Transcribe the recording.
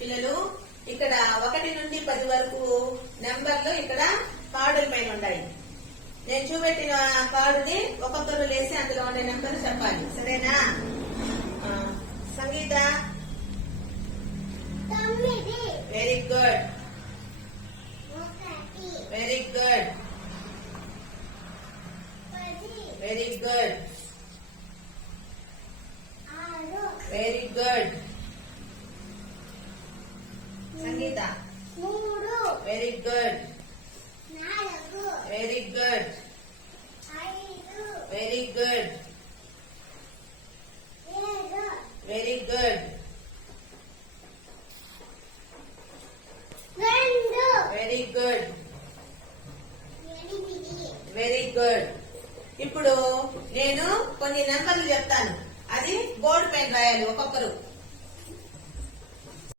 పిల్లలు ఇక్కడ 1 నుండి 10 వరకు నెంబర్లు ఇక్కడ కార్డుల పైన ఉన్నాయి. నేను చూపెట్టిన కార్డుని ఒక్కొక్కరు లేసి అందులో ఉండే నెంబర్ చెప్పాలి, సరేనా? Sangeetha very good, very good, very good, very good. Sangeetha very good, very good, very good, very good, very good, very good. ఇప్పుడు నేను కొన్ని నెంబర్లు చెప్తాను, అది బోర్డు పైన రాయాలి ఒక్కొక్కరు.